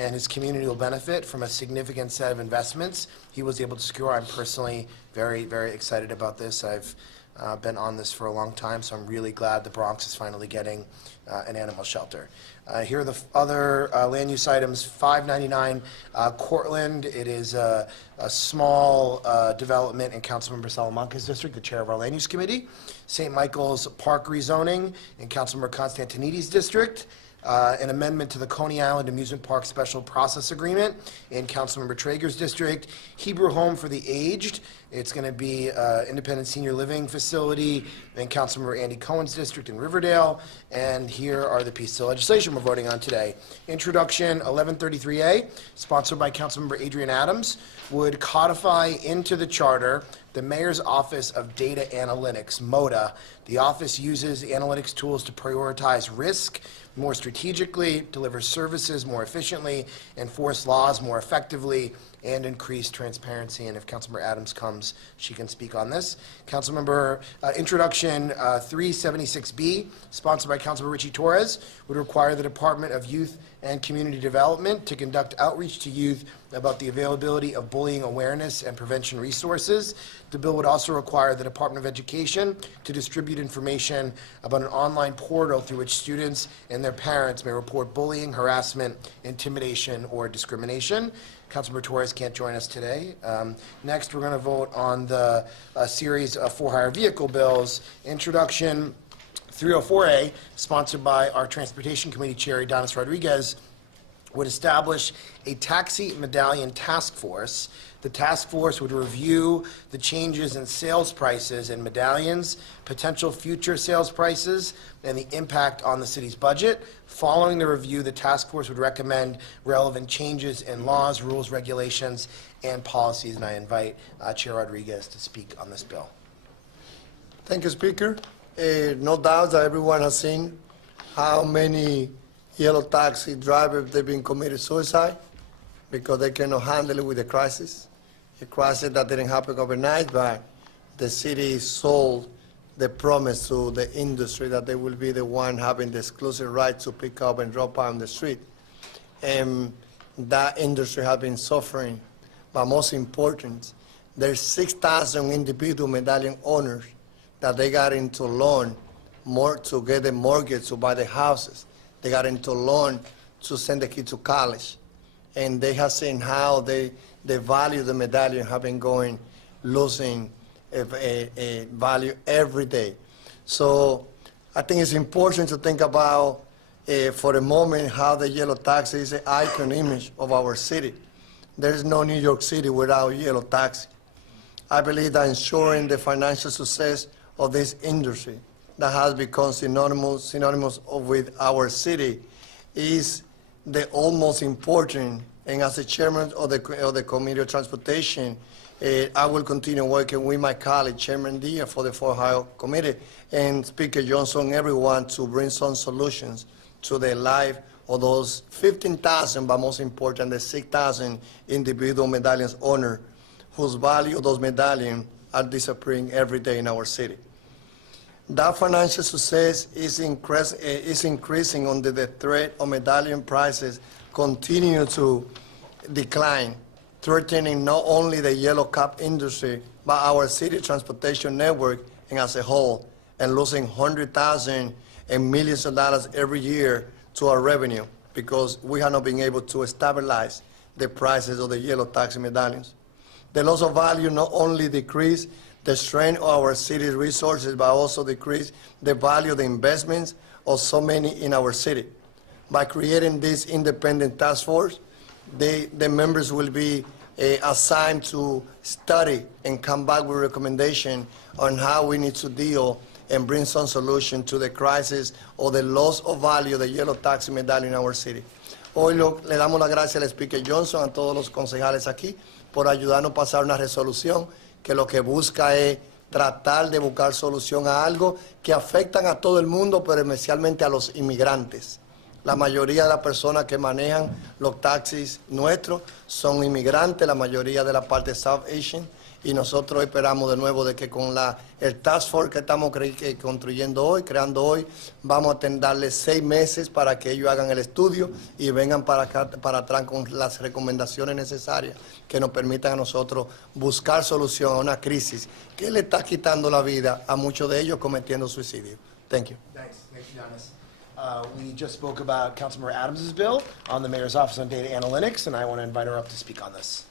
and his community will benefit from a significant set of investments he was able to secure. I'm personally very, very excited about this. I've been on this for a long time, so I'm really glad the Bronx is finally getting an animal shelter. Here are the other land use items. 599 Cortland. It is a small development in Councilmember Salamanca's district, the chair of our land use committee. St. Michael's Park rezoning in Councilmember Constantinides' district. An amendment to the Coney Island Amusement Park Special Process Agreement in Councilmember Traeger's district. Hebrew Home for the Aged. It's going to be an independent senior living facility in Councilmember Andy Cohen's district in Riverdale. And here are the pieces of legislation we're voting on today. Introduction 1133A, sponsored by Councilmember Adrian Adams, would codify into the charter the Mayor's Office of Data Analytics, MODA. The office uses analytics tools to prioritize risk more strategically, deliver services more efficiently, enforce laws more effectively, and increase transparency. And if Councilmember Adams comes, she can speak on this. Councilmember, Introduction 376B, sponsored by Councilmember Richie Torres, would require the Department of Youth and Community Development to conduct outreach to youth about the availability of bullying awareness and prevention resources. The bill would also require the Department of Education to distribute information about an online portal through which students and their parents may report bullying, harassment, intimidation, or discrimination. Councilmember Torres can't join us today. Next, we're going to vote on the series of for-hire vehicle bills. Introduction 304A, sponsored by our Transportation Committee Chair, Adonis Rodriguez, would establish a taxi medallion task force. The task force would review the changes in sales prices and medallions, potential future sales prices, and the impact on the city's budget. Following the review, the task force would recommend relevant changes in laws, rules, regulations, and policies. And I invite Chair Rodriguez to speak on this bill. Thank you, Speaker. No doubt that everyone has seen how many yellow taxi drivers they've been committed suicide because they cannot handle it with the crisis. A crisis that didn't happen overnight, but the city sold the promise to the industry that they will be the one having the exclusive right to pick up and drop out on the street. And that industry has been suffering. But most important, there's 6,000 individual medallion owners that they got into loan more to get a mortgage to buy the houses. They got into loan to send the kids to college. And they have seen how the value of the medallion have been going, losing a value every day. So I think it's important to think about, for a moment, how the yellow taxi is an icon image of our city. There is no New York City without yellow taxi. I believe that ensuring the financial success of this industry that has become synonymous with our city is the almost important. And as the chairman of the Committee of Transportation, I will continue working with my colleague, Chairman Diaz, for the For-Hire Committee, and Speaker Johnson, everyone, to bring some solutions to the life of those 15,000, but most important, the 6,000 individual medallions owners whose value of those medallions are disappearing every day in our city. That financial success is increasing under the threat of medallion prices continue to decline, threatening not only the yellow cab industry, but our city transportation network and as a whole, and losing $100,000 and millions of dollars every year to our revenue because we have not been able to stabilize the prices of the yellow taxi medallions. The loss of value not only decrease the strength of our city's resources, but also decrease the value of the investments of so many in our city. By creating this independent task force, the members will be assigned to study and come back with recommendations on how we need to deal and bring some solution to the crisis or the loss of value of the yellow taxi medallion in our city. Hoy le damos las gracias al Speaker Johnson, a todos los concejales aquí, por ayudarnos a pasar una resolución que lo que busca es tratar de buscar solución a algo que afectan a todo el mundo, pero especialmente a los inmigrantes. La mayoría de las personas que manejan los taxis nuestros son inmigrantes, la mayoría de la parte South Asian, y nosotros esperamos de nuevo de que con el task force que estamos construyendo hoy, creando hoy, vamos a darles 6 meses para que ellos hagan el estudio y vengan para atrás con las recomendaciones necesarias que nos permitan a nosotros buscar solución a una crisis que le está quitando la vida a muchos de ellos cometiendo suicidio. Thank you. Thanks. Thank you, Giannis. We just spoke about Councilmember Adams' bill on the Mayor's Office on Data Analytics, and I want to invite her up to speak on this.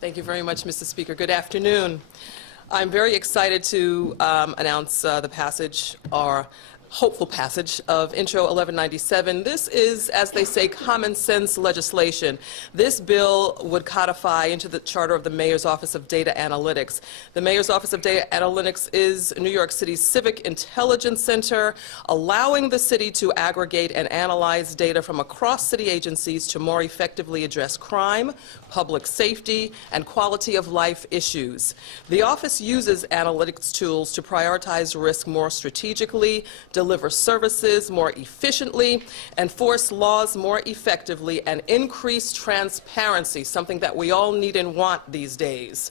Thank you very much, Mr. Speaker. Good afternoon. I'm very excited to announce the passage, or hopeful passage, of Intro 1197. This is, as they say, common sense legislation. This bill would codify into the charter of the Mayor's Office of Data Analytics. The Mayor's Office of Data Analytics is New York City's civic intelligence center, allowing the city to aggregate and analyze data from across city agencies to more effectively address crime, public safety, and quality of life issues. The office uses analytics tools to prioritize risk more strategically, deliver services more efficiently, enforce laws more effectively, and increase transparency, something that we all need and want these days.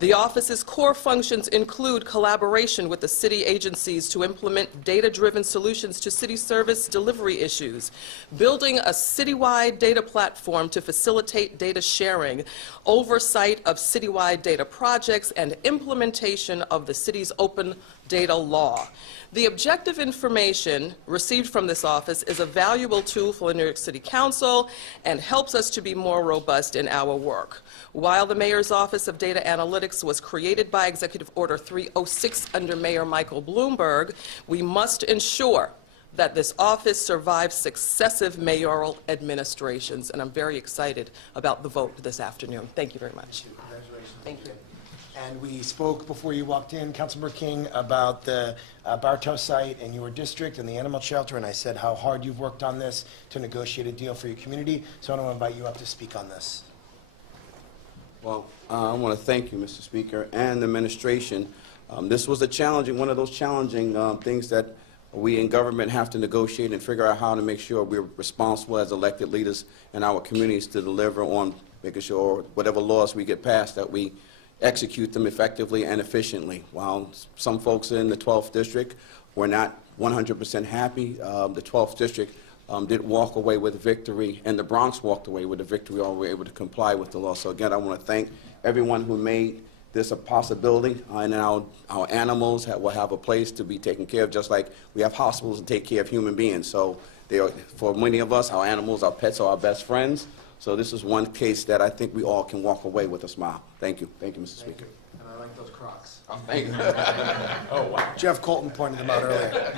The office's core functions include collaboration with the city agencies to implement data-driven solutions to city service delivery issues, building a citywide data platform to facilitate data sharing, oversight of citywide data projects, and implementation of the city's open data law. The objective information received from this office is a valuable tool for the New York City Council and helps us to be more robust in our work. While the Mayor's Office of Data Analytics was created by Executive Order 306 under Mayor Michael Bloomberg, we must ensure that this office survives successive mayoral administrations, and I'm very excited about the vote this afternoon. Thank you very much. Congratulations. Thank you. And we spoke before you walked in, Councilmember King, about the Boroughs site in your district and the animal shelter, and I said how hard you've worked on this to negotiate a deal for your community. So I want to invite you up to speak on this. Well, I want to thank you, Mr. Speaker, and the administration. This was one of those challenging things that we in government have to negotiate and figure out how to make sure we're responsible as elected leaders in our communities to deliver on making sure whatever laws we get passed that we execute them effectively and efficiently. While some folks in the 12th District were not 100% happy, the 12th District did walk away with a victory, and the Bronx walked away with a victory, or were able to comply with the law. So again, I want to thank everyone who made this a possibility, and our animals will have a place to be taken care of, just like we have hospitals to take care of human beings. So for many of us, our animals, our pets are our best friends. So this is one case that I think we all can walk away with a smile. Thank you. Thank you, Mr. Speaker. And I like those Crocs. Oh, thank you. Oh, wow. Jeff Colton pointed them out earlier.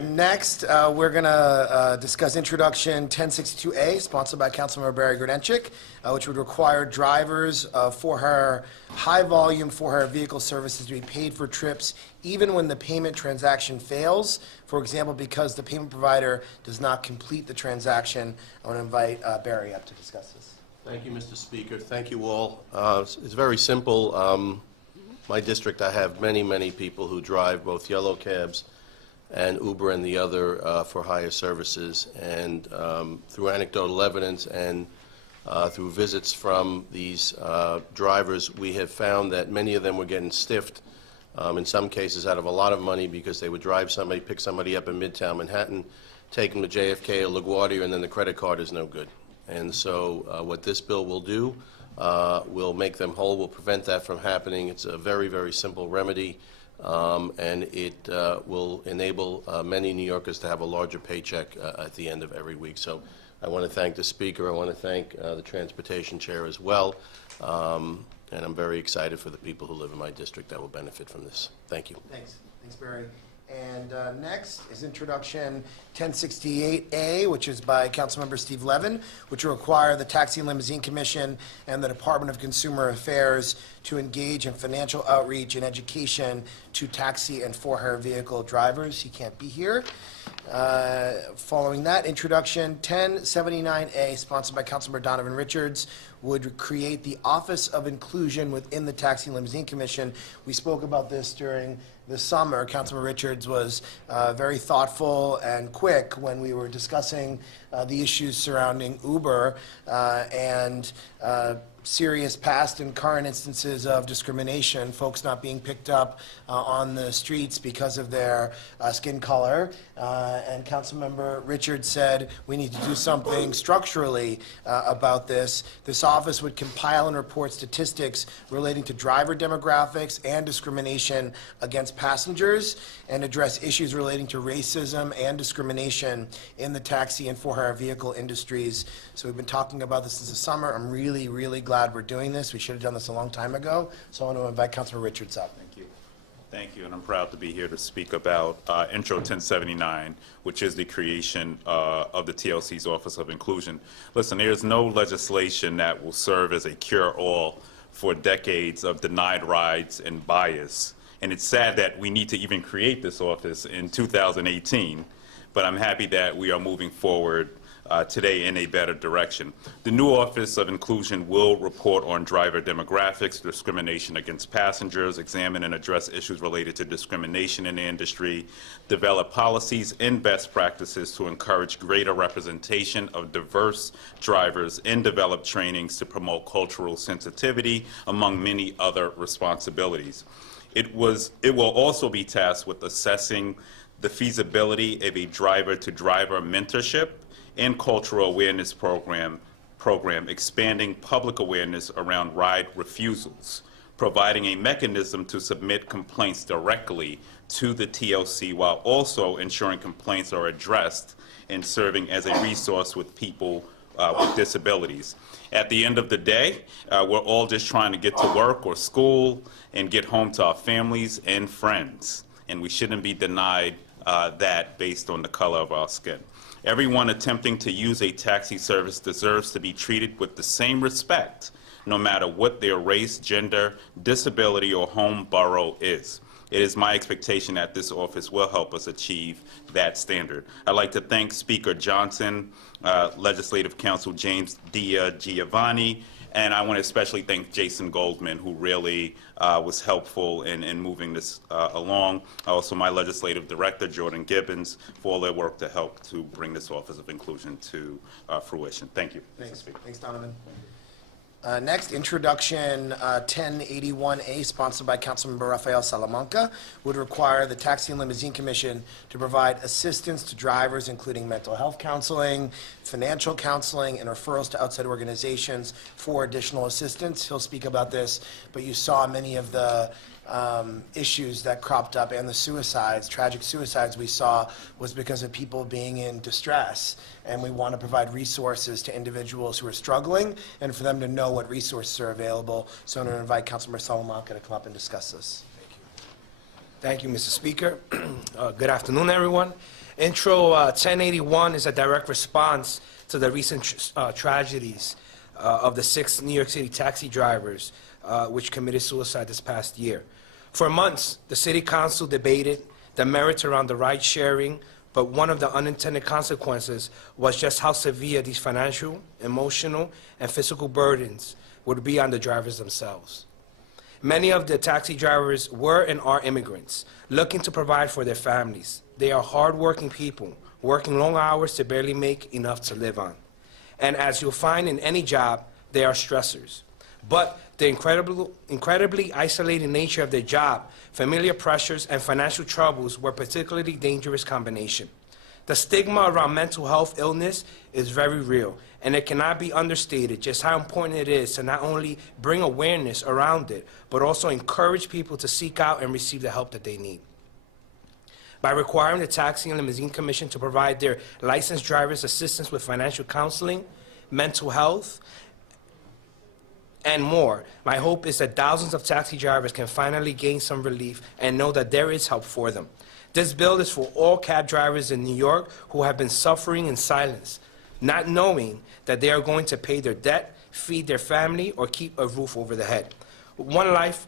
Next, we're going to discuss Introduction 1062A, sponsored by Councilmember Barry Grodenchik, which would require drivers for her high-volume for-hire vehicle services to be paid for trips even when the payment transaction fails. For example, because the payment provider does not complete the transaction. I want to invite Barry up to discuss this. Thank you, Mr. Speaker. Thank you all. It's very simple. My district, I have many, many people who drive both yellow cabs and Uber and the other for hire services. And through anecdotal evidence and through visits from these drivers, we have found that many of them were getting stiffed, in some cases out of a lot of money, because they would drive somebody, pick somebody up in Midtown Manhattan, take them to JFK or LaGuardia, and then the credit card is no good. And so what this bill will do will make them whole, will prevent that from happening. It's a very, very simple remedy. And it will enable many New Yorkers to have a larger paycheck at the end of every week. So I want to thank the Speaker. I want to thank the Transportation Chair as well. And I'm very excited for the people who live in my district that will benefit from this. Thank you. Thanks. Thanks, Barry. And next is Introduction 1068A, which is by Councilmember Steve Levin, which will require the Taxi and Limousine Commission and the Department of Consumer Affairs to engage in financial outreach and education to taxi and for-hire vehicle drivers. He can't be here. Following that, Introduction 1079A, sponsored by Councilmember Donovan Richards, would create the Office of Inclusion within the Taxi and Limousine Commission. We spoke about this during the summer. Councilman Richards was very thoughtful and quick when we were discussing the issues surrounding Uber, and serious past and current instances of discrimination, folks not being picked up on the streets because of their skin color. And Councilmember Richards said we need to do something structurally about this. This office would compile and report statistics relating to driver demographics and discrimination against passengers and address issues relating to racism and discrimination in the taxi and for-hire vehicle industries. So we've been talking about this since the summer. I'm really, really glad we're doing this. We should have done this a long time ago. So I want to invite Councilor Richards up. Thank you. Thank you, and I'm proud to be here to speak about Intro 1079, which is the creation of the TLC's Office of Inclusion. Listen, there's no legislation that will serve as a cure-all for decades of denied rights and bias. And it's sad that we need to even create this office in 2018, but I'm happy that we are moving forward today in a better direction. The new Office of Inclusion will report on driver demographics, discrimination against passengers, examine and address issues related to discrimination in the industry, develop policies and best practices to encourage greater representation of diverse drivers, and develop trainings to promote cultural sensitivity, among many other responsibilities. It will also be tasked with assessing the feasibility of a driver-to-driver mentorship and cultural awareness program, expanding public awareness around ride refusals, providing a mechanism to submit complaints directly to the TLC while also ensuring complaints are addressed and serving as a resource with people with disabilities. At the end of the day, we're all just trying to get to work or school and get home to our families and friends, and we shouldn't be denied that based on the color of our skin. Everyone attempting to use a taxi service deserves to be treated with the same respect, no matter what their race, gender, disability, or home borough is. It is my expectation that this office will help us achieve that standard. I'd like to thank Speaker Johnson, Legislative Counsel James Giovanni, and I want to especially thank Jason Goldman, who really was helpful in moving this along. Also, my legislative director, Jordan Gibbons, for all their work to help to bring this Office of Inclusion to fruition. Thank you. Thanks, Thanks, Donovan. Next, Introduction 1081A, sponsored by Councilmember Rafael Salamanca, would require the Taxi and Limousine Commission to provide assistance to drivers, including mental health counseling, financial counseling, and referrals to outside organizations for additional assistance. He'll speak about this, but you saw many of the issues that cropped up, and the suicides, tragic suicides we saw, was because of people being in distress. And we want to provide resources to individuals who are struggling and for them to know what resources are available. So I'm going to invite Councilmember Salamanca to come up and discuss this. Thank you, Mr. Speaker. Good afternoon, everyone. Intro 1081 is a direct response to the recent tragedies of the 6 New York City taxi drivers which committed suicide this past year. For months, the City Council debated the merits around the ride sharing, but one of the unintended consequences was just how severe these financial, emotional, and physical burdens would be on the drivers themselves. Many of the taxi drivers were and are immigrants, looking to provide for their families. They are hardworking people, working long hours to barely make enough to live on. And as you'll find in any job, they are stressors. But the incredibly isolating nature of their job, familiar pressures, and financial troubles were a particularly dangerous combination. The stigma around mental health illness is very real, and it cannot be understated just how important it is to not only bring awareness around it, but also encourage people to seek out and receive the help that they need. By requiring the Taxi and Limousine Commission to provide their licensed drivers assistance with financial counseling, mental health, and more, my hope is that thousands of taxi drivers can finally gain some relief and know that there is help for them. This bill is for all cab drivers in New York who have been suffering in silence, not knowing that they are going to pay their debt, feed their family, or keep a roof over their head. One life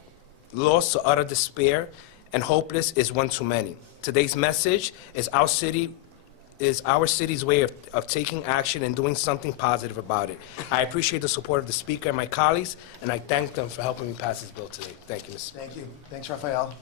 lost to utter despair and hopeless is one too many. Today's message is our city's way of taking action and doing something positive about it. I appreciate the support of the Speaker and my colleagues, and I thank them for helping me pass this bill today. Thank you, Mr. Speaker. Thank you. Thanks, Rafael.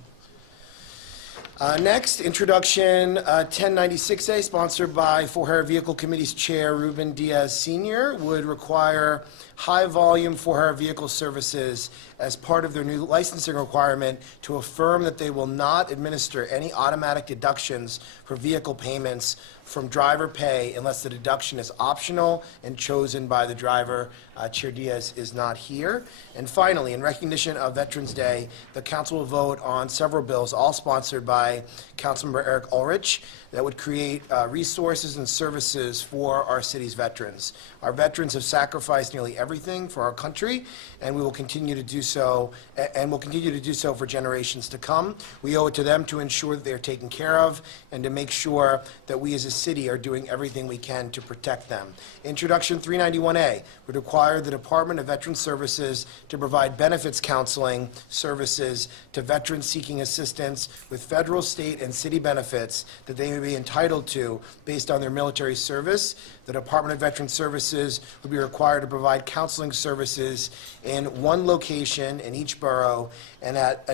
Next, introduction 1096A, sponsored by For-Hire Vehicle Committee's Chair Ruben Diaz Sr., would require high-volume for-hire vehicle services as part of their new licensing requirement to affirm that they will not administer any automatic deductions for vehicle payments from driver pay unless the deduction is optional and chosen by the driver. Chair Diaz is not here. And finally, in recognition of Veterans Day, the council will vote on several bills, all sponsored by Councilmember Eric Ulrich, that would create resources and services for our city's veterans. Our veterans have sacrificed nearly everything for our country, and we will continue to do so, and will continue to do so for generations to come. We owe it to them to ensure that they are taken care of and to make sure that we as a city are doing everything we can to protect them. Introduction 391A would require the Department of Veterans Services to provide benefits counseling services to veterans seeking assistance with federal, state, and city benefits that they may be entitled to based on their military service. The Department of Veterans Services would be required to provide counseling services in one location in each borough and at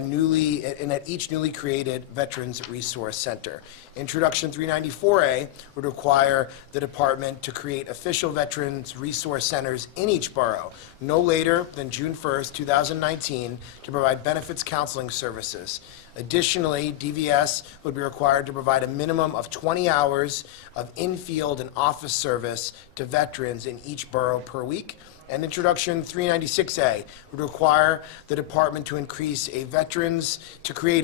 each newly created Veterans Resource Center. Introduction 394A would require the department to create official Veterans Resource Centers in each borough no later than June 1st, 2019, to provide benefits counseling services. Additionally, DVS would be required to provide a minimum of 20 hours of in-field and office service to veterans in each borough per week. And Introduction 396A would require the department to create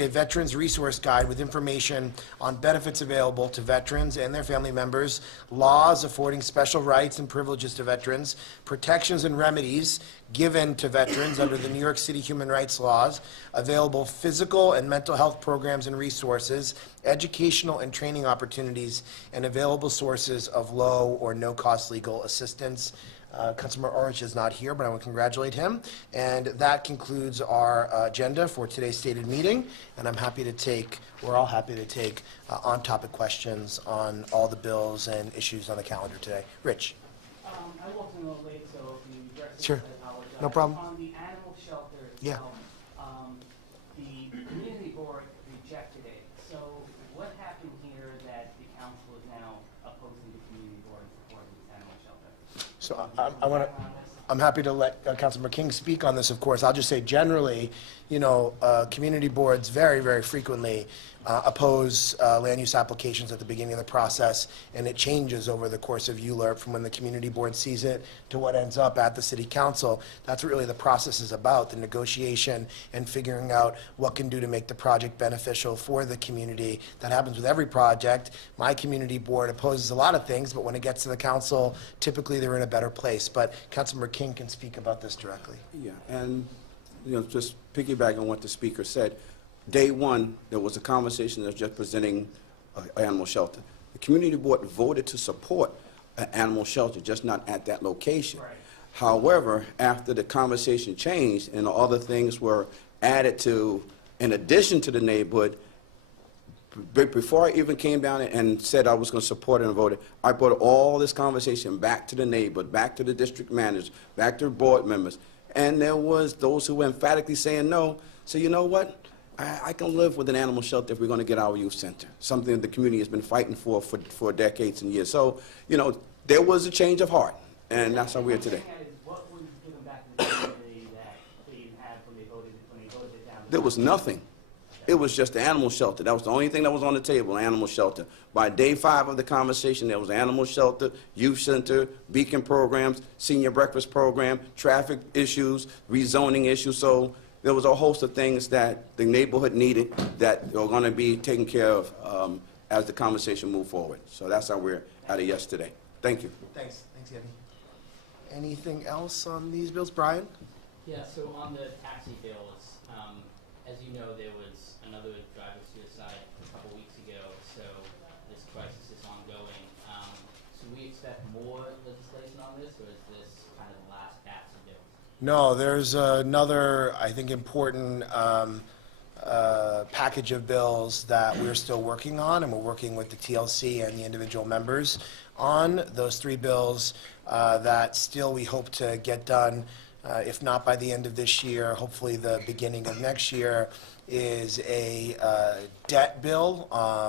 a veterans resource guide with information on benefits available to veterans and their family members, laws affording special rights and privileges to veterans, protections and remedies given to veterans under the New York City human rights laws, available physical and mental health programs and resources, educational and training opportunities, and available sources of low or no-cost legal assistance. Councilmember Orange is not here, but I want to congratulate him. And that concludes our agenda for today's stated meeting. And we're all happy to take on-topic questions on all the bills and issues on the calendar today. Rich. I walked in a little late, so if you address Sure. it, I apologize. No problem. On the animal shelter Yeah. itself, the community board rejected it. So what happened here that the council is now opposing the community board and supporting this animal shelter? So I'm happy to let Councilmember King speak on this, of course. I'll just say generally, community boards very, very frequently oppose land use applications at the beginning of the process, and it changes over the course of ULURP from when the community board sees it to what ends up at the city council. That's what really the process is about, the negotiation and figuring out what can do to make the project beneficial for the community. That happens with every project. My community board opposes a lot of things, but when it gets to the council, typically they're in a better place. But Councilmember King can speak about this directly. Yeah, and just piggybacking on what the speaker said, day one, there was a conversation that was just presenting an animal shelter. The community board voted to support an animal shelter, just not at that location. Right. However, after the conversation changed and other things were added to, in addition to the neighborhood, before I even came down and said I was going to support it and vote it, I brought all this conversation back to the neighborhood, back to the district managers, back to the board members. And there was those who were emphatically saying no. So you know what? I can live with an animal shelter if we're going to get our youth center, something that the community has been fighting for decades and years. So, there was a change of heart, and that's how we are today. What was given back to the community that they didn't have when they voted it down? There was nothing. It was just the animal shelter. That was the only thing that was on the table, animal shelter. By day 5 of the conversation, there was animal shelter, youth center, beacon programs, senior breakfast program, traffic issues, rezoning issues. So there was a host of things that the neighborhood needed that are going to be taken care of as the conversation moved forward. So that's how we're at it yesterday. Thank you. Thanks, Andy. Anything else on these bills, Brian? Yeah, so on the taxi bills, as you know, there was another driver suicide a couple weeks ago, so this crisis is ongoing. Should we expect more legislation on this, or is this kind of the last batch of bills? No, there's another, I think, important package of bills that we're still working on, and we're working with the TLC and the individual members on those 3 bills that still we hope to get done, if not by the end of this year, hopefully the beginning of next year. is a debt bill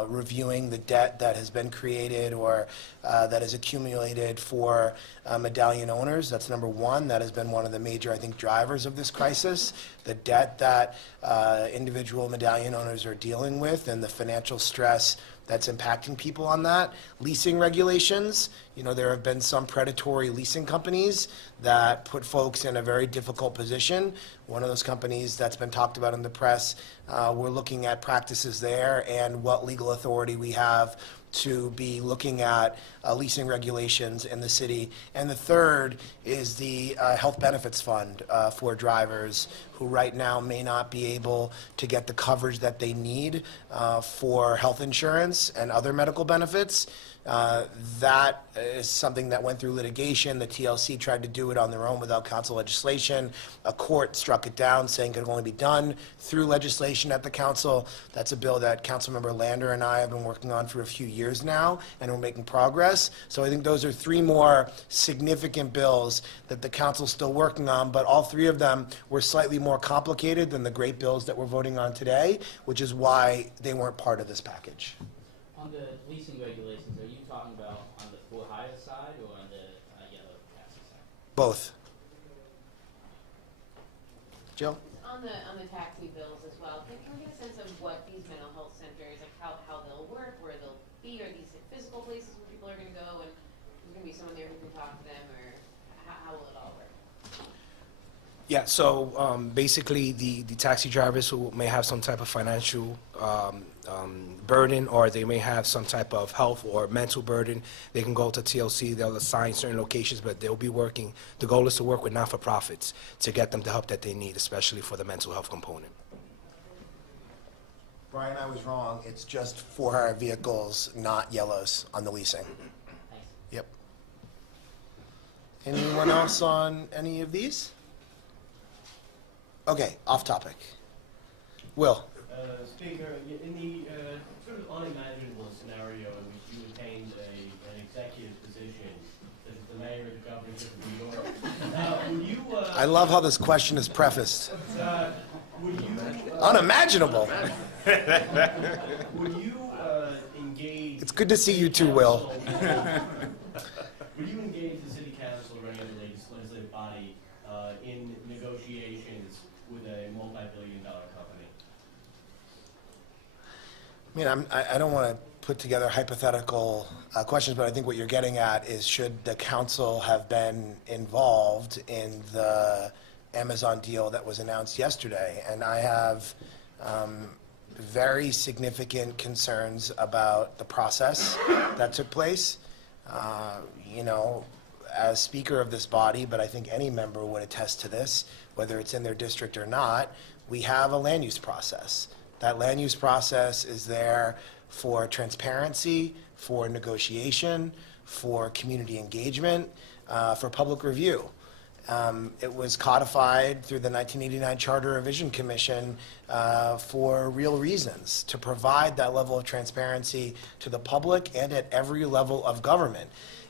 reviewing the debt that has been created or that has accumulated for medallion owners. That's number one. That has been one of the major, I think, drivers of this crisis. The debt that individual medallion owners are dealing with and the financial stress that's impacting people on that. Leasing regulations, you know, there have been some predatory leasing companies that put folks in a very difficult position. One of those companies that's been talked about in the press, we're looking at practices there and what legal authority we have to be looking at leasing regulations in the city. And the third is the health benefits fund for drivers who right now may not be able to get the coverage that they need for health insurance and other medical benefits. That is something that went through litigation. The TLC tried to do it on their own without council legislation. A court struck it down, saying it could only be done through legislation at the council. That's a bill that Councilmember Lander and I have been working on for a few years now, and we're making progress. So I think those are three more significant bills that the council's still working on, but all three of them were slightly more complicated than the great bills that we're voting on today, which is why they weren't part of this package. On the leasing regulations, are you talking about on the for-hire side or on the yellow taxi side? Both. Jill? On the taxi bills as well, can we get a sense of what these mental health centers, like how they'll work, where they'll be? Are these physical places where people are going to go and there's going to be someone there who can talk to them, or how will it all work? Yeah, so basically the taxi drivers who may have some type of financial burden, or they may have some type of health or mental burden, they can go to TLC, they'll assign certain locations, but they'll be working, the goal is to work with not-for-profits to get them the help that they need, especially for the mental health component. Brian, I was wrong. It's just for-hire vehicles, not yellows on the leasing. Thanks. Yep. Anyone else on any of these? Okay, off topic. Will. Speaker, in the sort of unimaginable scenario in which you attained an executive position, such as the mayor of the governorship of New York, would you... I love how this question is prefaced. Would you... Unimaginable. Would you engage... It's good to see you too, Will. Would you engage the city council or any other legislative body in negotiations with a multi-billion-dollar company? I mean, I don't want to put together hypothetical questions, but I think what you're getting at is, should the council have been involved in the Amazon deal that was announced yesterday? And I have very significant concerns about the process that took place. You know, as Speaker of this body, but I think any member would attest to this, whether it's in their district or not, we have a land use process. That land use process is there for transparency, for negotiation, for community engagement, for public review. It was codified through the 1989 Charter Revision Commission for real reasons, to provide that level of transparency to the public and at every level of government.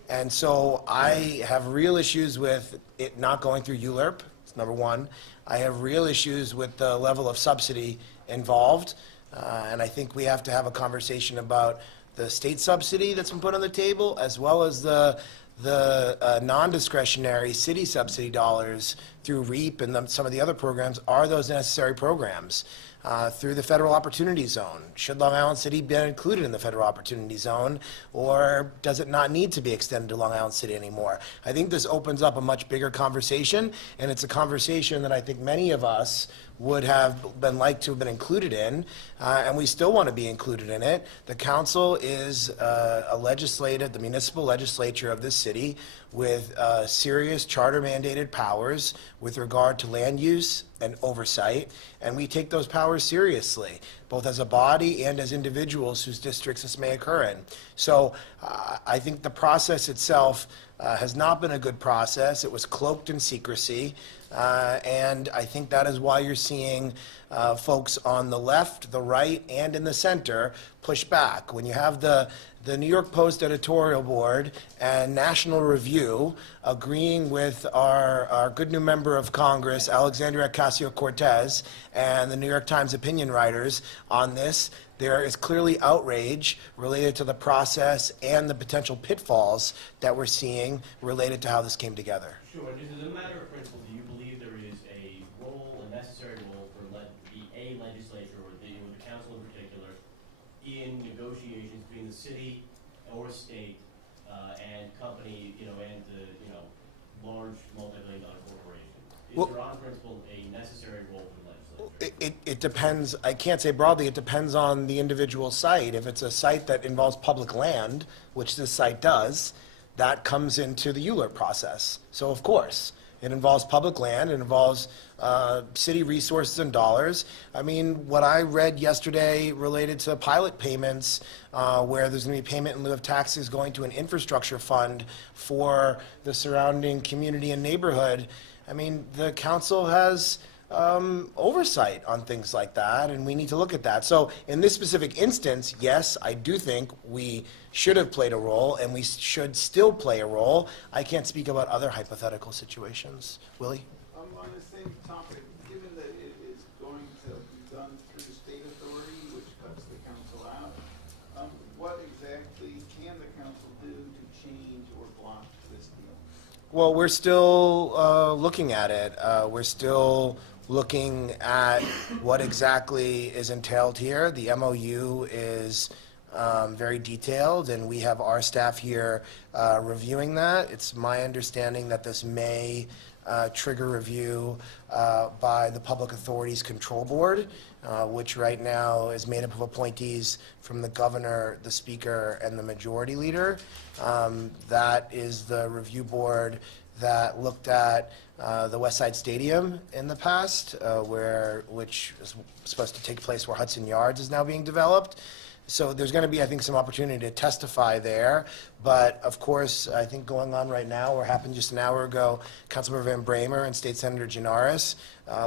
And so I have real issues with it not going through ULURP, that's number one. I have real issues with the level of subsidy involved, and I think we have to have a conversation about the state subsidy that's been put on the table, as well as the non-discretionary city subsidy dollars through REAP and some of the other programs. Are those necessary programs? Through the Federal Opportunity Zone. Should Long Island City be included in the Federal Opportunity Zone, or does it not need to be extended to Long Island City anymore? I think this opens up a much bigger conversation, and it's a conversation that I think many of us would have been like to have been included in, and we still want to be included in it. The council is the municipal legislature of this city with serious charter-mandated powers with regard to land use and oversight, and we take those powers seriously, both as a body and as individuals whose districts this may occur in. So I think the process itself has not been a good process. It was cloaked in secrecy, and I think that is why you're seeing folks on the left, the right, and in the center push back. When you have the the New York Post editorial board and National Review agreeing with our good new member of Congress, Alexandria Ocasio-Cortez, and the New York Times opinion writers on this. There is clearly outrage related to the process and the potential pitfalls that we're seeing related to how this came together. Sure. Just as a matter of principle, do you believe there is a role, a necessary role for the legislature or the council in particular in negotiations between the city or state and company, and the, large multi-billion-dollar corporation? Is there on principle a necessary role for the legislature? It depends. I can't say broadly. It depends on the individual site. If it's a site that involves public land, which this site does, that comes into the ULURP process. So of course, it involves public land. It involves city resources and dollars. I mean, what I read yesterday related to pilot payments, where there's going to be payment in lieu of taxes going to an infrastructure fund for the surrounding community and neighborhood. I mean, the council has oversight on things like that, and we need to look at that. So in this specific instance, yes, I do think we should have played a role, and we should still play a role. I can't speak about other hypothetical situations. Willie? On the same topic, given that it is going to be done through state authority, which cuts the council out, what exactly can the council do to change or block this deal? Well, we're still looking at it. We're still looking at what exactly is entailed here. The MOU is very detailed, and we have our staff here reviewing that. It's my understanding that this may trigger review by the Public Authorities Control Board, which right now is made up of appointees from the governor, the speaker, and the majority leader. That is the review board that looked at the West Side Stadium in the past, which is supposed to take place where Hudson Yards is now being developed. So there's going to be, I think, some opportunity to testify there. But, of course, I think going on right now, or happened just an hour ago, Councilmember Van Bramer and State Senator Gianaris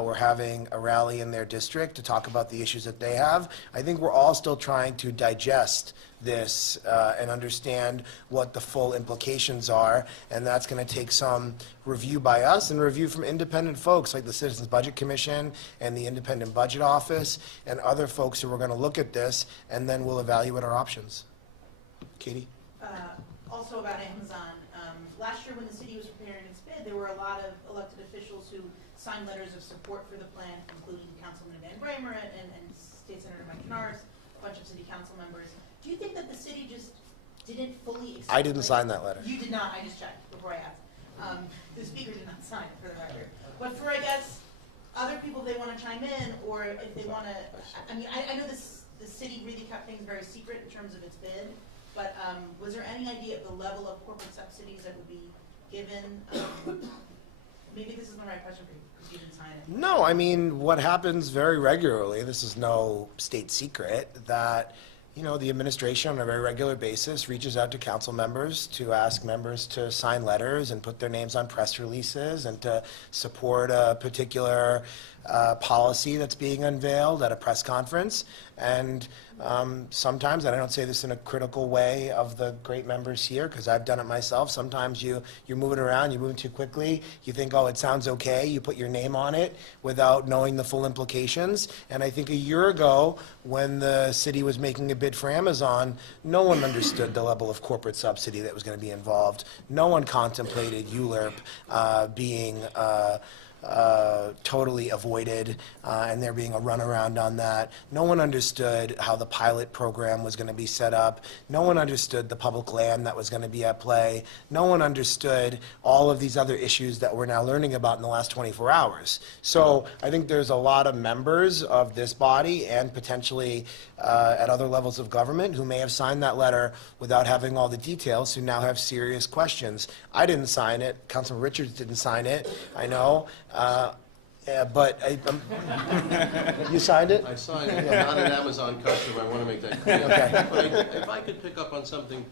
were having a rally in their district to talk about the issues that they have. I think we're all still trying to digest this and understand what the full implications are, and that's going to take some review by us and review from independent folks like the Citizens Budget Commission and the Independent Budget Office and other folks who are going to look at this, and then we'll evaluate our options. Katie? Also about Amazon, last year when the city was preparing its bid, there were a lot of elected officials who signed letters of support for the plan, including Councilman Van Bramer and State Senator Mike Gianaris, a bunch of city council members. Do you think that the city just didn't fully accept I didn't sign that letter. You did not. I just checked before I asked. The speaker did not sign it, for the record. But for, I guess, other people, they want to chime in, or if they want to, I mean, I know the city really kept things very secret in terms of its bid, but was there any idea of the level of corporate subsidies that would be given? Maybe this isn't the right question for you, because you didn't sign it. No, I mean, what happens very regularly, this is no state secret, that the administration on a very regular basis reaches out to council members to ask members to sign letters and put their names on press releases and to support a particular policy that's being unveiled at a press conference. And sometimes, and I don't say this in a critical way of the great members here, because I've done it myself, sometimes you're moving around, you're moving too quickly, you think, oh, it sounds okay, you put your name on it without knowing the full implications. And I think a year ago, when the city was making a bid for Amazon, no one understood the level of corporate subsidy that was going to be involved. No one contemplated ULURP being totally avoided and there being a runaround on that. No one understood how the pilot program was going to be set up. No one understood the public land that was going to be at play. No one understood all of these other issues that we're now learning about in the last 24 hours. So I think there's a lot of members of this body and potentially at other levels of government who may have signed that letter without having all the details, who now have serious questions. I didn't sign it. Councilman Richards didn't sign it. I know. But you signed it? I signed it. I'm not an Amazon customer. I want to make that clear. Okay. But if I could pick up on something,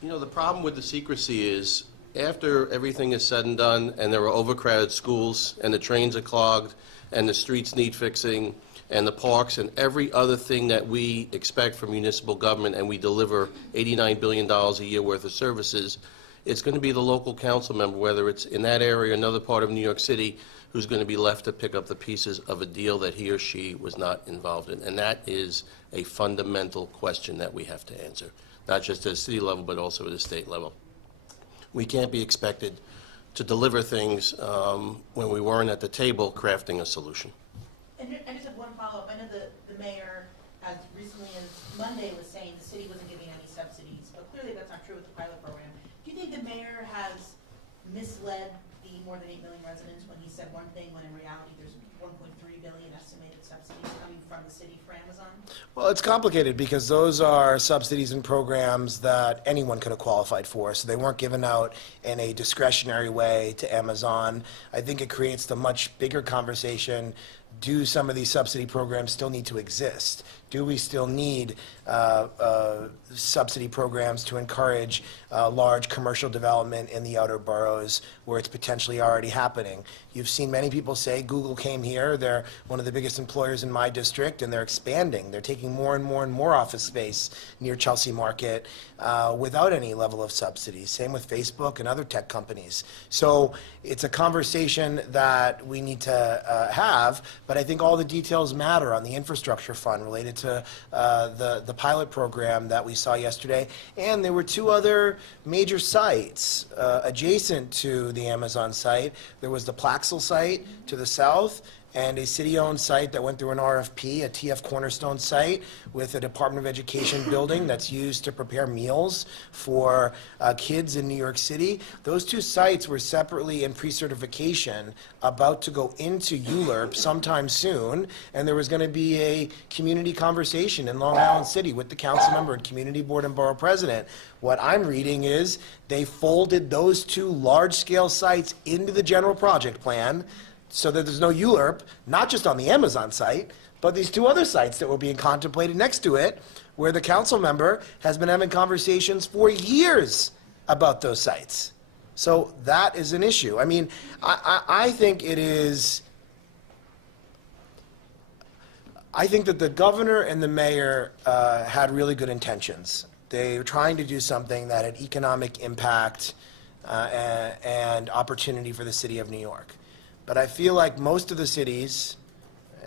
the problem with the secrecy is after everything is said and done and there are overcrowded schools and the trains are clogged and the streets need fixing, and the parks and every other thing that we expect from municipal government, and we deliver $89 billion a year worth of services, it's going to be the local council member, whether it's in that area or another part of New York City, who's going to be left to pick up the pieces of a deal that he or she was not involved in. And that is a fundamental question that we have to answer, not just at a city level, but also at a state level. We can't be expected to deliver things when we weren't at the table crafting a solution. And I just have one follow-up. I know the mayor, as recently as Monday, was saying the city wasn't giving any subsidies, but clearly that's not true with the pilot program. Do you think the mayor has misled the more than 8 million residents when he said one thing, when in reality there's 1.3 billion estimated subsidies coming from the city for Amazon? Well, it's complicated because those are subsidies and programs that anyone could have qualified for, so they weren't given out in a discretionary way to Amazon. I think it creates the much bigger conversation. Do some of these subsidy programs still need to exist? Do we still need subsidy programs to encourage large commercial development in the outer boroughs where it's potentially already happening? You've seen many people say Google came here. They're one of the biggest employers in my district, and they're expanding. They're taking more and more and more office space near Chelsea Market without any level of subsidies. Same with Facebook and other tech companies. So it's a conversation that we need to have, but I think all the details matter on the infrastructure fund related to the pilot program that we saw yesterday. And there were two other major sites adjacent to the Amazon site. There was the Plaxel site to the south, and a city-owned site that went through an RFP, a TF Cornerstone site with a Department of Education building that's used to prepare meals for kids in New York City. Those two sites were separately in pre-certification about to go into ULURP sometime soon, and there was going to be a community conversation in Long Island City with the council member and community board and borough president. What I'm reading is they folded those two large-scale sites into the general project plan so that there's no ULURP, not just on the Amazon site, but these two other sites that were being contemplated next to it, where the council member has been having conversations for years about those sites. So that is an issue. I mean, I think it is, I think that the governor and the mayor had really good intentions. They were trying to do something that had economic impact and opportunity for the city of New York. But I feel like most of the cities,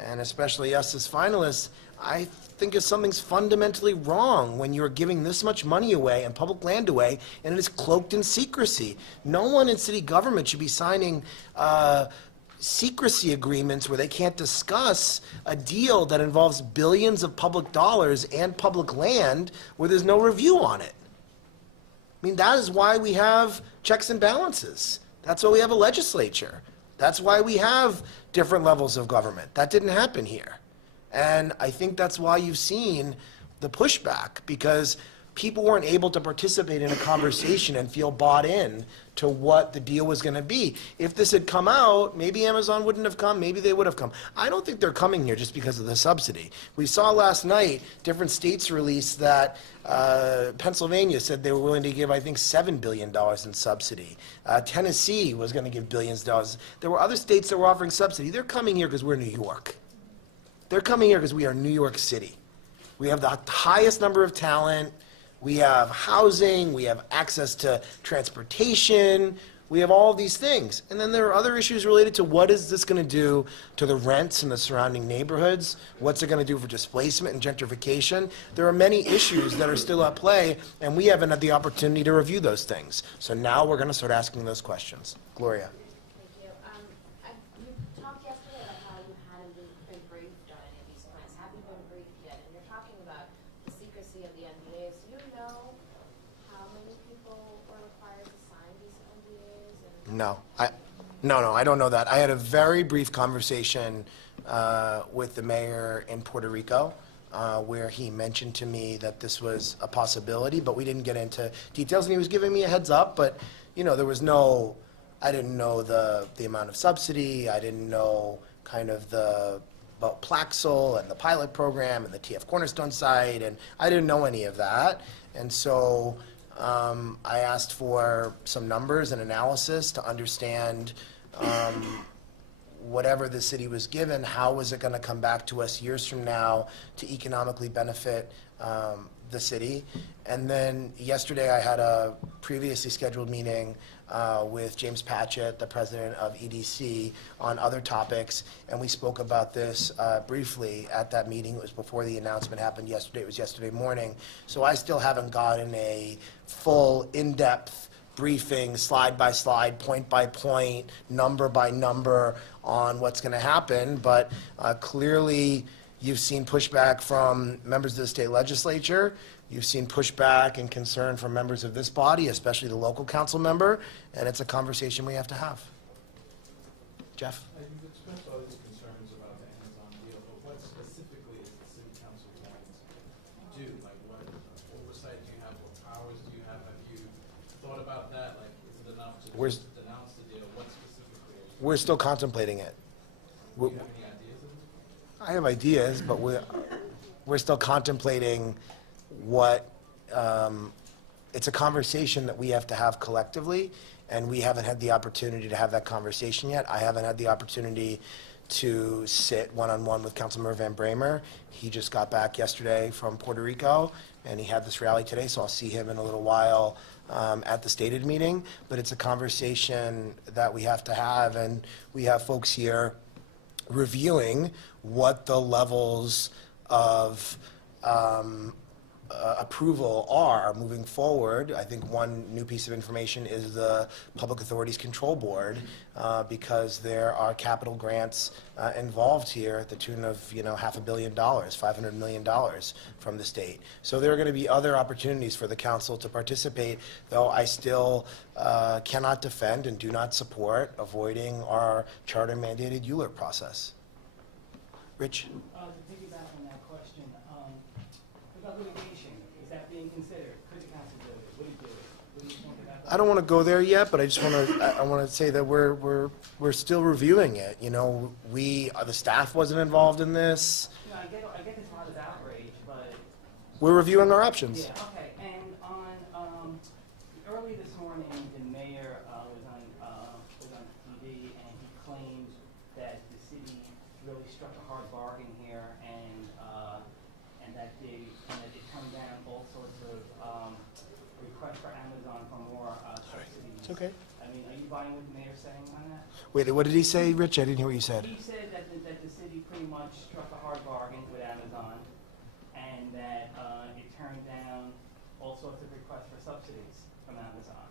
and especially us as finalists, I think something's fundamentally wrong when you're giving this much money away and public land away, and it is cloaked in secrecy. No one in city government should be signing secrecy agreements where they can't discuss a deal that involves billions of public dollars and public land where there's no review on it. I mean, that is why we have checks and balances. That's why we have a legislature. That's why we have different levels of government. That didn't happen here. And I think that's why you've seen the pushback, because people weren't able to participate in a conversation and feel bought in to what the deal was going to be. If this had come out, maybe Amazon wouldn't have come, maybe they would have come. I don't think they're coming here just because of the subsidy. We saw last night different states release that Pennsylvania said they were willing to give, I think, $7 billion in subsidy. Tennessee was going to give billions of dollars. There were other states that were offering subsidy. They're coming here because we're New York. They're coming here because we are New York City. We have the highest number of talent. We have housing, we have access to transportation, we have all these things. And then there are other issues related to what is this going to do to the rents in the surrounding neighborhoods, what's it going to do for displacement and gentrification. There are many issues that are still at play, and we haven't had the opportunity to review those things. So now we're going to start asking those questions. Gloria. Thank you. You talked yesterday about how you hadn't been briefed on any of these plans. Have you been briefed yet? And you're talking about the secrecy of the NDAs. Do you know how many people were required to sign these NDAs? No, I don't know that. I had a very brief conversation with the mayor in Puerto Rico where he mentioned to me that this was a possibility, but we didn't get into details, and he was giving me a heads up, but you know, there was no, I didn't know the amount of subsidy, I didn't know kind of about Plaxel and the pilot program and the TF Cornerstone site, and I didn't know any of that, and so I asked for some numbers and analysis to understand whatever the city was given, how is it going to come back to us years from now to economically benefit the city? And then yesterday I had a previously scheduled meeting with James Patchett, the president of EDC, on other topics, and we spoke about this briefly at that meeting. It was before the announcement happened yesterday. It was yesterday morning. So I still haven't gotten a full, in-depth briefing, slide by slide, point by point, number by number on what's going to happen, but clearly you've seen pushback from members of the state legislature. You've seen pushback and concern from members of this body, especially the local council member, and it's a conversation we have to have. Jeff? You've expressed all these concerns about the Amazon deal, but what specifically is the city council going to do? Like, what oversight do you have? What powers do you have? Have you thought about that? Like, is it enough to just denounce the deal? What specifically? We're still contemplating it. Do you have any ideas of this? I have ideas, but we're still contemplating what, it's a conversation that we have to have collectively, and we haven't had the opportunity to have that conversation yet. I haven't had the opportunity to sit one-on-one with Councilmember Van Bramer. He just got back yesterday from Puerto Rico, and he had this rally today, so I'll see him in a little while at the stated meeting. But it's a conversation that we have to have, and we have folks here reviewing what the levels of approval are moving forward. I think one new piece of information is the Public Authorities Control Board, because there are capital grants involved here at the tune of $500 million, $500 million from the state. So there are going to be other opportunities for the council to participate, though I still cannot defend and do not support avoiding our charter mandated ULURP process. Rich? To piggyback on that question, about litigation, is that being considered? Could the council do it? Would it do it? Would you think about that? I don't want to go there yet, but I just want to I want to say that we're still reviewing it. The staff wasn't involved in this. I get this part as outrage, but We're reviewing our options. yeah, okay. And on early this morning, the mayor was on TV, and he claimed that the city really struck a hard bargain here, and that it turned down all sorts of requests for Amazon for more subsidies. It's okay. I mean, are you buying what the mayor's saying on that? Wait, what did he say, Rich? I didn't hear what you said. He said that the city pretty much struck a hard bargain with Amazon, and that it turned down all sorts of requests for subsidies from Amazon.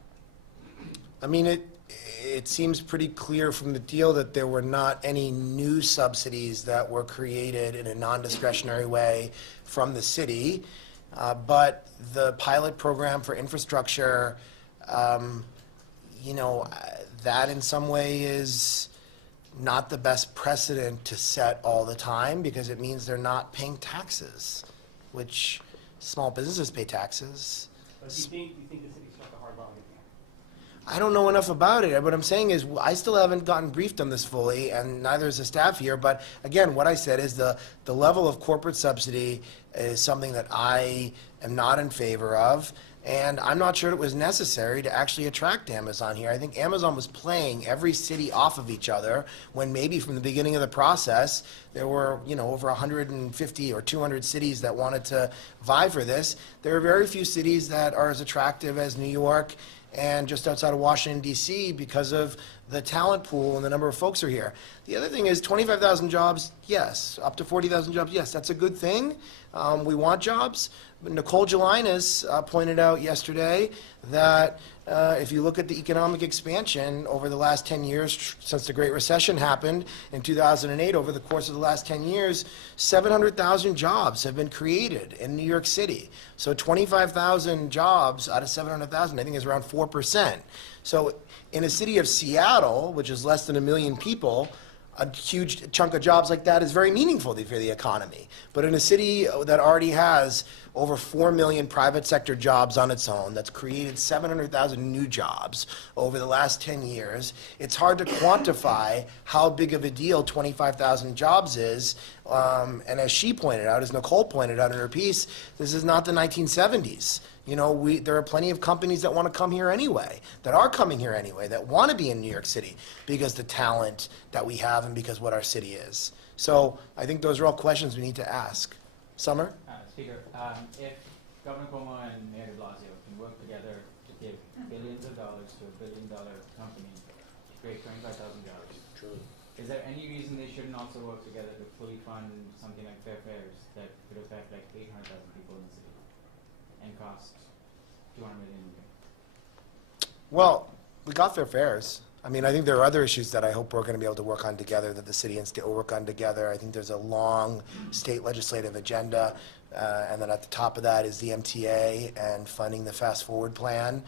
I mean, it seems pretty clear from the deal that there were not any new subsidies that were created in a non-discretionary way from the city, but the pilot program for infrastructure, that in some way is not the best precedent to set all the time, because it means they're not paying taxes, which small businesses pay taxes. But do you think the city struck a hard bargain here? I don't know enough about it. What I'm saying is I still haven't gotten briefed on this fully, and neither is the staff here. But again, what I said is the level of corporate subsidy is something that I am not in favor of, and I'm not sure it was necessary to actually attract Amazon here. I think Amazon was playing every city off of each other when maybe from the beginning of the process there were over 150 or 200 cities that wanted to vie for this. There are very few cities that are as attractive as New York and just outside of Washington, D.C. because of the talent pool and the number of folks who are here. The other thing is 25,000 jobs, yes. Up to 40,000 jobs, yes. That's a good thing. We want jobs. But Nicole Gelinas pointed out yesterday that if you look at the economic expansion over the last 10 years, since the Great Recession happened in 2008, over the course of the last 10 years, 700,000 jobs have been created in New York City. So 25,000 jobs out of 700,000, I think, is around 4%. So in a city of Seattle, which is less than 1 million people, a huge chunk of jobs like that is very meaningful for the economy. But in a city that already has over 4 million private sector jobs on its own, that's created 700,000 new jobs over the last 10 years. It's hard to quantify how big of a deal 25,000 jobs is. And as she pointed out, as Nicole pointed out in her piece, this is not the 1970s. You know, there are plenty of companies that want to come here anyway, that are coming here anyway, that want to be in New York City because the talent that we have and because what our city is. So I think those are all questions we need to ask. Summer? Speaker, if Governor Cuomo and Mayor de Blasio can work together to give billions of dollars to a billion-dollar company to create 25,000 jobs, is there any reason they shouldn't also work together to fully fund something like fair fares that could affect like 800,000 people in the city and cost $200 million a year? Well, we got fair fares. I mean, I think there are other issues that I hope we're going to be able to work on together, that the city and state will work on together. I think there's a long state legislative agenda, and then at the top of that is the MTA and funding the Fast Forward plan,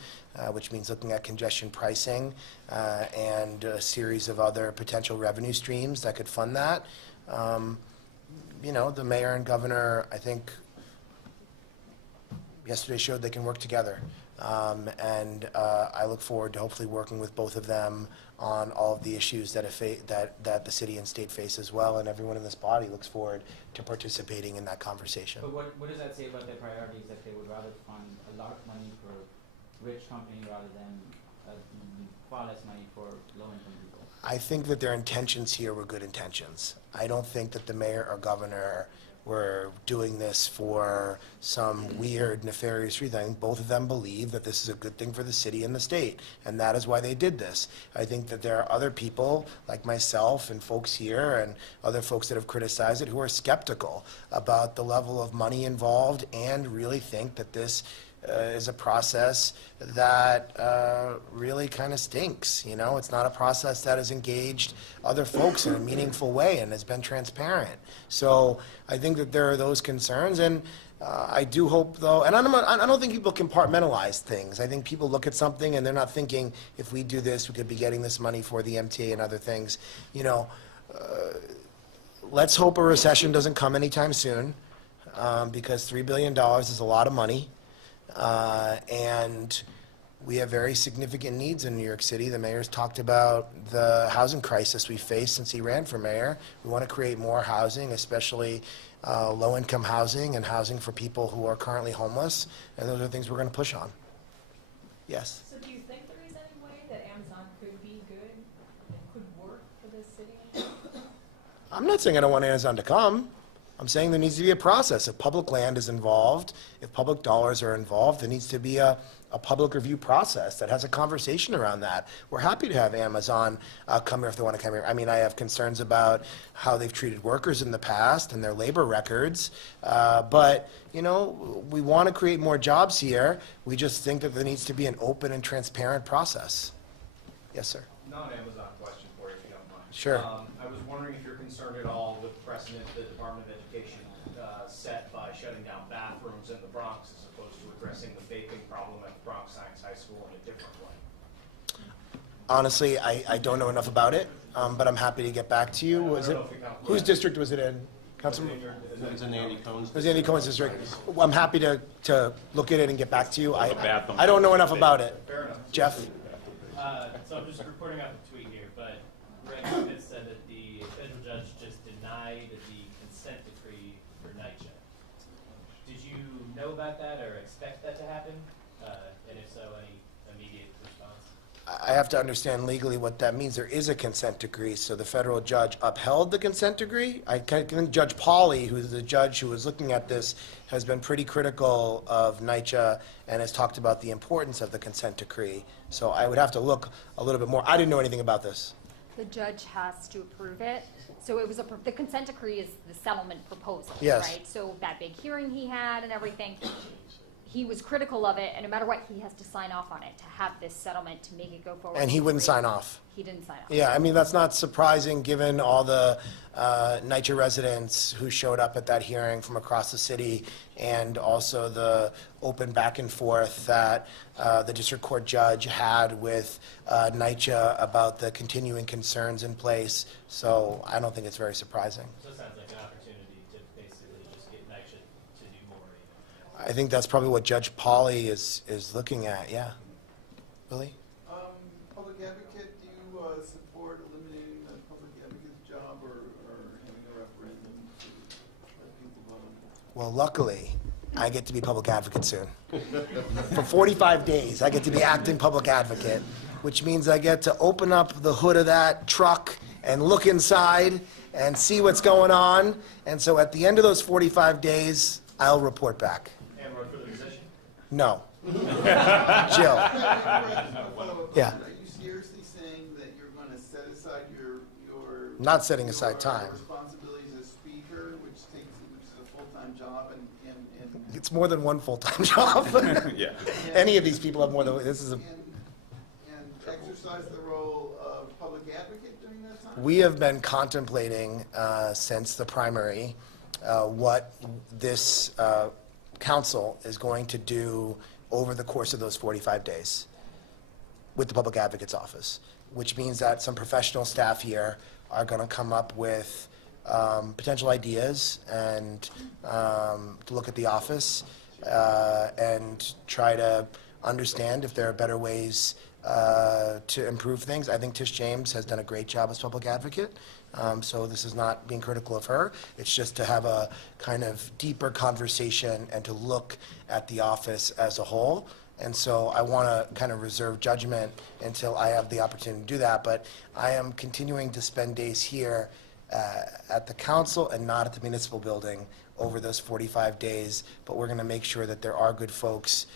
which means looking at congestion pricing and a series of other potential revenue streams that could fund that. You know, the mayor and governor, I think, yesterday showed they can work together. I look forward to hopefully working with both of them on all of the issues that the city and state face as well, and everyone in this body looks forward to participating in that conversation. But what does that say about their priorities, that they would rather fund a lot of money for rich companies rather than far less money for low-income people? I think that their intentions here were good intentions. I don't think that the mayor or governor were doing this for some weird, nefarious reason. I think both of them believe that this is a good thing for the city and the state, and that is why they did this. I think that there are other people, like myself and folks here and other folks that have criticized it, who are skeptical about the level of money involved and really think that this is a process that really kind of stinks. You know, it's not a process that has engaged other folks in a meaningful way and has been transparent. So I think that there are those concerns, and I do hope, though, and I don't think people compartmentalize things. I think people look at something and they're not thinking, if we do this, we could be getting this money for the MTA and other things. You know, let's hope a recession doesn't come anytime soon, because $3 billion is a lot of money. And we have very significant needs in New York City. The mayor's talked about the housing crisis we faced since he ran for mayor. We want to create more housing, especially low-income housing and housing for people who are currently homeless, and those are things we're going to push on. Yes? So do you think there is any way that Amazon could be good and could work for this city? I'm not saying I don't want Amazon to come. I'm saying there needs to be a process. If public land is involved, if public dollars are involved, there needs to be a public review process that has a conversation around that. We're happy to have Amazon come here if they want to come here. I mean, I have concerns about how they've treated workers in the past and their labor records, but, you know, we want to create more jobs here. We just think that there needs to be an open and transparent process. Yes, sir. Non-Amazon question for you, if you don't mind. Sure. I was wondering if you're concerned at all with the precedent the Department of Education set by shutting down bathrooms in the Bronx as opposed to addressing the vaping problem at the Bronx Science High School in a different way. Honestly, I don't know enough about it, but I'm happy to get back to you. Was it, whose district was it in? Councilman? It was in Andy Cohen's. It was Andy Cohen's district. Well, I'm happy to look at it and get back to you. I don't know enough about it. Fair enough. Jeff? So I'm just reporting out the tweet here, but Greg Smith said that the federal judge just denied the consent decree for NYCHA. Did you know about that or expect that to happen? And if so, any immediate response? I have to understand legally what that means. There is a consent decree, so the federal judge upheld the consent decree. I think Judge Pauley, who's the judge who was looking at this, has been pretty critical of NYCHA and has talked about the importance of the consent decree. So I would have to look a little bit more. I didn't know anything about this. The judge has to approve it. So it was the consent decree is the settlement proposal, Yes. right? So that big hearing he had and everything, he was critical of it, and no matter what, he has to sign off on it to have this settlement to make it go forward. And he wouldn't sign off. He didn't sign off. Yeah, I mean, that's not surprising given all the NYCHA residents who showed up at that hearing from across the city, and also the open back and forth that the district court judge had with NYCHA about the continuing concerns in place. So I don't think it's very surprising. So it sounds like an opportunity to basically just get NYCHA to do more. I think that's probably what Judge Pauly is looking at, yeah. Willie? Public advocate, do you support eliminating the public advocate's job or having a referendum to let people vote? Well, luckily, I get to be public advocate soon. For 45 days, I get to be acting public advocate, which means I get to open up the hood of that truck and look inside and see what's going on. And so at the end of those 45 days, I'll report back. And run for the position? No. Jill. Yeah. Are you seriously saying that you're going to set aside your Not setting aside time. responsibilities as speaker, which is a full-time job, and It's more than one full-time job. Yeah. Any of these people have more than, this is a, and exercise the role of public advocate during that time? we have been contemplating since the primary what this council is going to do over the course of those 45 days with the Public Advocate's Office, which means that some professional staff here are going to come up with potential ideas and to look at the office and try to understand if there are better ways to improve things. I think Tish James has done a great job as public advocate, so this is not being critical of her. It's just to have a kind of deeper conversation and to look at the office as a whole. And so I want to kind of reserve judgment until I have the opportunity to do that. But I am continuing to spend days here at the council and not at the municipal building over those 45 days. But we're going to make sure that there are good folks.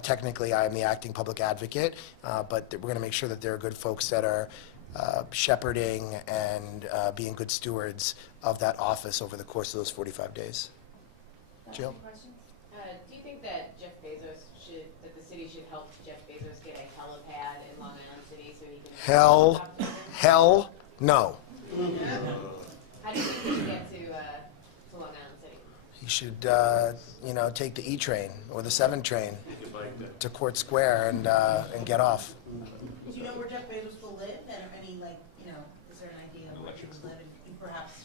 Technically, I am the acting public advocate, but we're going to make sure that there are good folks that are shepherding and being good stewards of that office over the course of those 45 days. Jill? Do you think that that the city should help Jeff Bezos get a helipad in Long Island City so he can... Hell, no. How do you think he should get to Long Island City? He should, take the E train or the 7 train to Court Square and get off. Do you know where Jeff Bezos will live, and any, is there an idea of where he would live in perhaps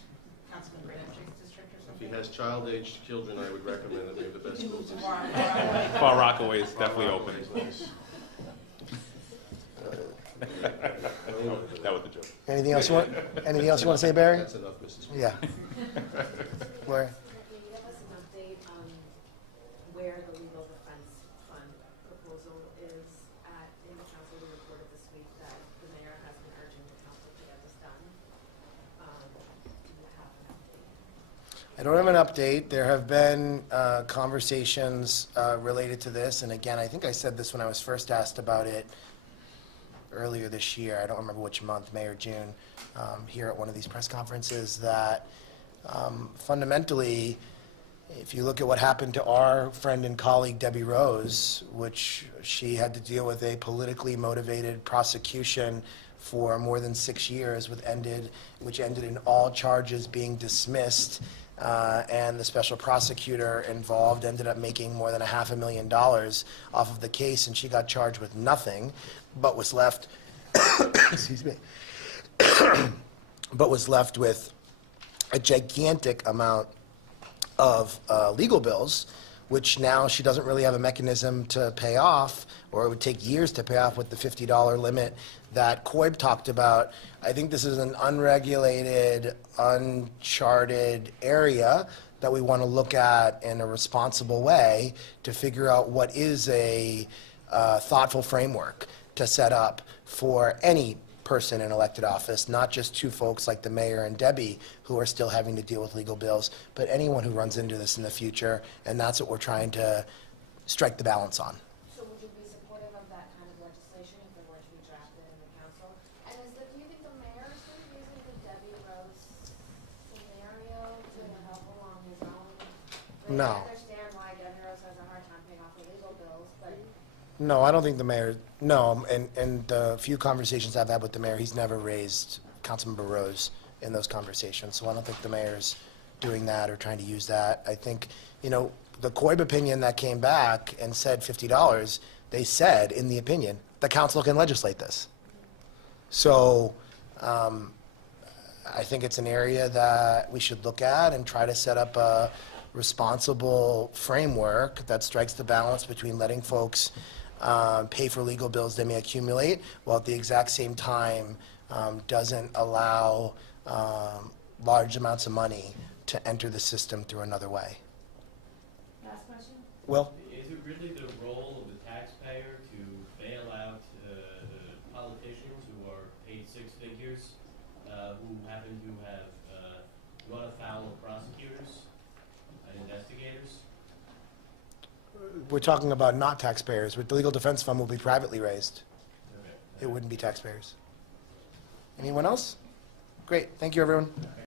Councilman Greenwich's district or something? If he has child-aged children, I would recommend that we have the best schools. Far Rockaway is definitely open. That was the joke. Anything else you want to say, Barry? That's enough, Mrs. Speaker. Yeah. Lori? Can you give us an update on where the legal defense fund proposal is at in the council? We reported this week that the mayor has been urging the council to get this done. Do you have an update? I don't have an update. There have been conversations related to this, and again, I think I said this when I was first asked about it earlier this year. I don't remember which month, May or June, here at one of these press conferences, that fundamentally, if you look at what happened to our friend and colleague Debbie Rose, which she had to deal with a politically motivated prosecution for more than 6 years, which ended in all charges being dismissed, and the special prosecutor involved ended up making more than $500,000 off of the case, and she got charged with nothing, but was left, excuse me, but was left with a gigantic amount of legal bills, which now she doesn't really have a mechanism to pay off, or it would take years to pay off with the $50 limit that Coib talked about. I think this is an unregulated, uncharted area that we want to look at in a responsible way to figure out what is a thoughtful framework to set up for any person in elected office, not just 2 folks like the mayor and Debbie who are still having to deal with legal bills, but anyone who runs into this in the future, and that's what we're trying to strike the balance on. So would you be supportive of that kind of legislation if it were to be drafted in the council? And do you think the mayor is going to be using the Debbie Rose scenario to help along his own? No. I understand why Debbie Rose has a hard time paying off the legal bills, but... No, I don't think the mayor, no, and the few conversations I've had with the mayor, he's never raised Councilman Boroughs in those conversations, so I don't think the mayor's doing that or trying to use that. I think, the Coib opinion that came back and said $50, they said in the opinion, the council can legislate this. So I think it's an area that we should look at and try to set up a responsible framework that strikes the balance between letting folks pay for legal bills they may accumulate, while at the exact same time doesn't allow large amounts of money to enter the system through another way. Last question? Will? Is it really the role of the taxpayer to bail out politicians who are paid six figures, who happen to have run afoul of prosecutors and investigators? We're talking about not taxpayers. But the legal defense fund will be privately raised. Okay. It wouldn't be taxpayers. Anyone else? Great. Thank you, everyone.